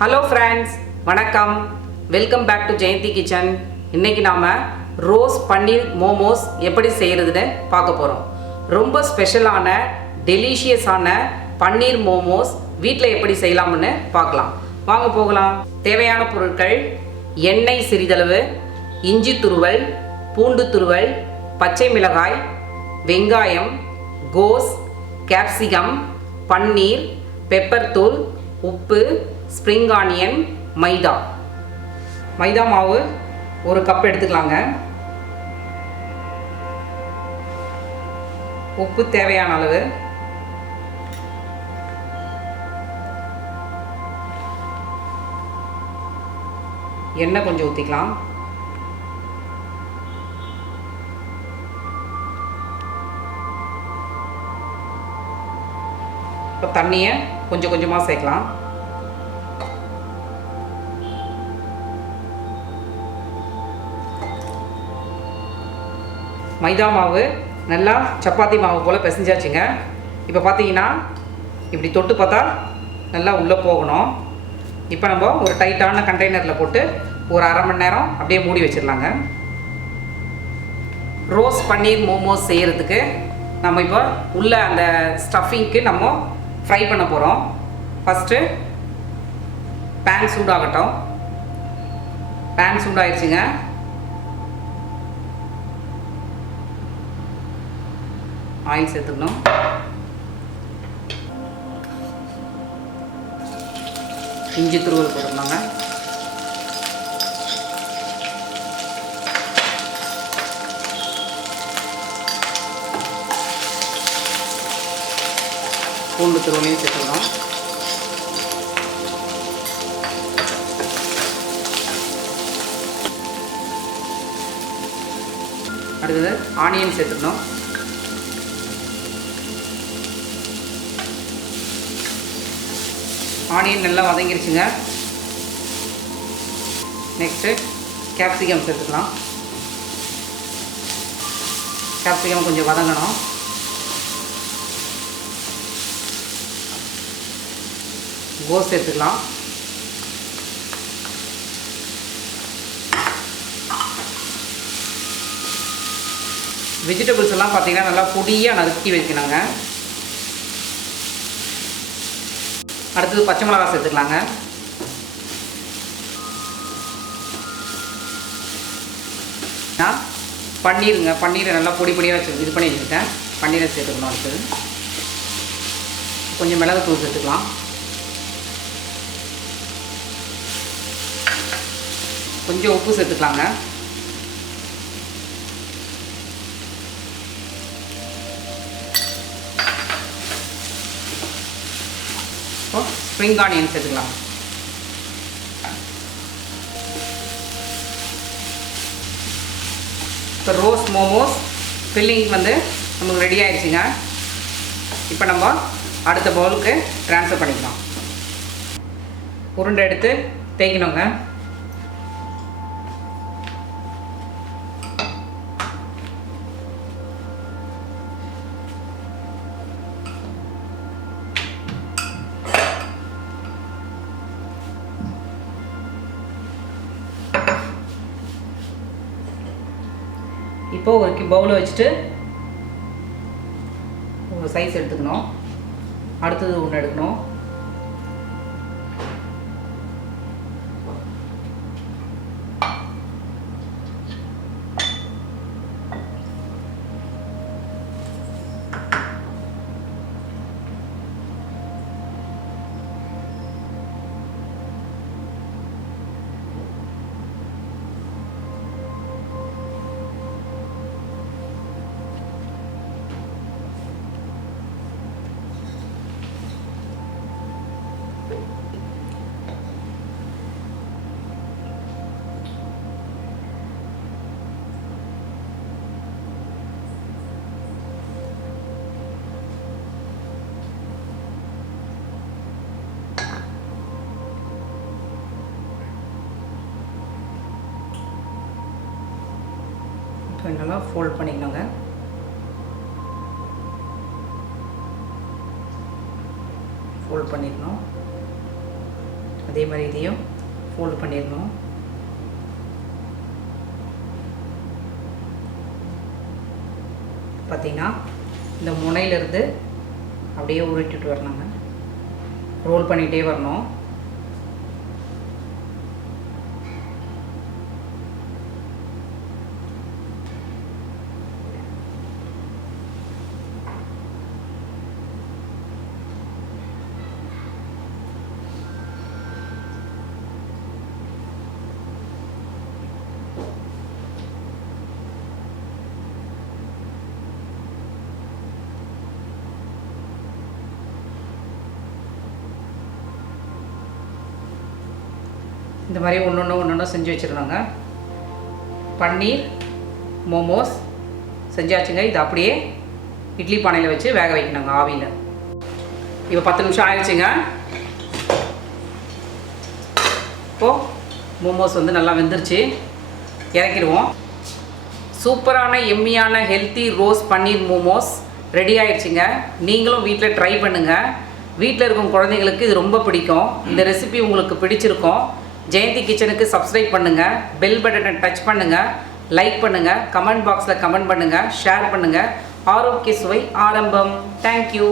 Hello friends, வணக்கம். Welcome back to Jayanthi kitchen. இன்னைக்கு நாம ரோஸ் பன்னீர் மோமோஸ் எப்படி செய்யறதுன்னு பார்க்க போறோம். ரொம்ப ஸ்பெஷலான டெலிஷியஸான பன்னீர் மோமோஸ் வீட்ல எப்படி செய்யலாம்னு பார்க்கலாம். வாங்க போகலாம். தேவையான பொருட்கள்: எண்ணெய் சிறிதளவு, இஞ்சி துருவல், பூண்டு துருவல், பச்சை மிளகாய், வெங்காயம், கோஸ், கேப்சிகம், பன்னீர், பெப்பர் தூள், உப்பு, ஸ்ப்ரிங் ஆனியன், மைதா. மைதா மாவு ஒரு கப் எடுத்துக்கலாங்க. உப்பு தேவையான அளவு, எண்ணெய் கொஞ்சம் ஊற்றிக்கலாம். இப்போ தண்ணியை கொஞ்சம் கொஞ்சமாக சேர்க்கலாம். மைதா மாவு நல்லா சப்பாத்தி மாவு போல் பிசைஞ்சாச்சுங்க. இப்போ பார்த்தீங்கன்னா இப்படி தொட்டு பார்த்தா நல்லா உள்ளே போகணும். இப்போ நம்ம ஒரு டைட்டான கண்டெய்னரில் போட்டு ஒரு அரை மணி நேரம் அப்படியே மூடி வச்சிடலாங்க. ரோஸ் பன்னீர் மோமோஸ் செய்கிறதுக்கு நம்ம இப்போ உள்ள அந்த ஸ்டஃபிங்க்கு நம்ம ஃப்ரை பண்ண போகிறோம். ஃபஸ்ட்டு பேன் சூடாகட்டும். பேன் சூடாகிடுச்சுங்க. ஆயில் சேர்த்துக்கணும். இஞ்சி துருவல் போட்டுக்கலாங்க. பூண்டு துருவலையும் சேர்த்துக்கணும். அடுத்தது ஆனியன் சேர்த்துக்கணும். ஆனியன் நல்லா வதங்கிருச்சுங்க. நெக்ஸ்ட்டு கேப்சிகம் சேர்த்துக்கலாம். கேப்சிகம் கொஞ்சம் வதங்கணும். கோஸ் சேர்த்துக்கலாம். வெஜிடபிள்ஸ் எல்லாம் பார்த்தீங்கன்னா நல்லா பொடியாக நறுக்கி வைக்கணுங்க. அடுத்தது பச்சை மிளகாய் சேர்த்துக்கலாங்க. நான் பன்னீரை நல்லா பொடி பொடியாக வச்சு இது பண்ணி வச்சுருக்கேன். பன்னீரை சேர்த்துக்கணும். அடுத்தது கொஞ்சம் மிளகுத்தூள் சேர்த்துக்கலாம். கொஞ்சம் உப்பு சேர்த்துக்கலாங்க. ஸ்ப்ரிங் ஆனியன் சேர்த்துக்கலாம். இப்போ ரோஸ் மோமோஸ் ஃபில்லிங் வந்து நமக்கு ரெடி ஆயிடுச்சுங்க. இப்போ நம்ம அடுத்த பவுலுக்கு ட்ரான்ஸ்ஃபர் பண்ணிக்கலாம். உருண்டை எடுத்து தேய்க்கணுங்க. இப்போ ஒரு பவுலை வச்சுட்டு ஒரு சைஸ் எடுத்துக்கணும். அடுத்தது ஒன்று எடுக்கணும். நல்லா ஃபோல்ட் பண்ணிக்கணுங்க. ஃபோல்ட் பண்ணிக்கணும். அதே மாதிரி இதையும் ஃபோல்டு பண்ணிடணும். பார்த்திங்கன்னா இந்த முனையிலேருந்து அப்படியே உருட்டிட்டு வரணுங்க. ரோல் பண்ணிகிட்டே வரணும். இந்த மாதிரி ஒன்று செஞ்சு வச்சுருந்தாங்க. பன்னீர் மோமோஸ் செஞ்சாச்சுங்க. இது அப்படியே இட்லி பானையில் வச்சு வேக வைக்கணுங்க ஆவியில். இப்போ 10 நிமிஷம் ஆயிடுச்சுங்க. இப்போது மோமோஸ் வந்து நல்லா வெந்துருச்சு. இறக்கிடுவோம். சூப்பரான எம்மியான ஹெல்த்தி ரோஸ் பன்னீர் மோமோஸ் ரெடி ஆயிடுச்சுங்க. நீங்களும் வீட்டில் ட்ரை பண்ணுங்கள். வீட்டில் இருக்கும் குழந்தைங்களுக்கு இது ரொம்ப பிடிக்கும். இந்த ரெசிபி உங்களுக்கு பிடிச்சிருக்கும். ஜெயந்தி கிச்சனுக்கு சப்ஸ்கிரைப் பண்ணுங்கள், பெல் பட்டனை டச் பண்ணுங்கள், லைக் பண்ணுங்கள், கமெண்ட் பாக்ஸில் கமெண்ட் பண்ணுங்கள், ஷேர் பண்ணுங்கள். ஆரோக்கிய சுவை ஆரம்பம். தேங்க்யூ.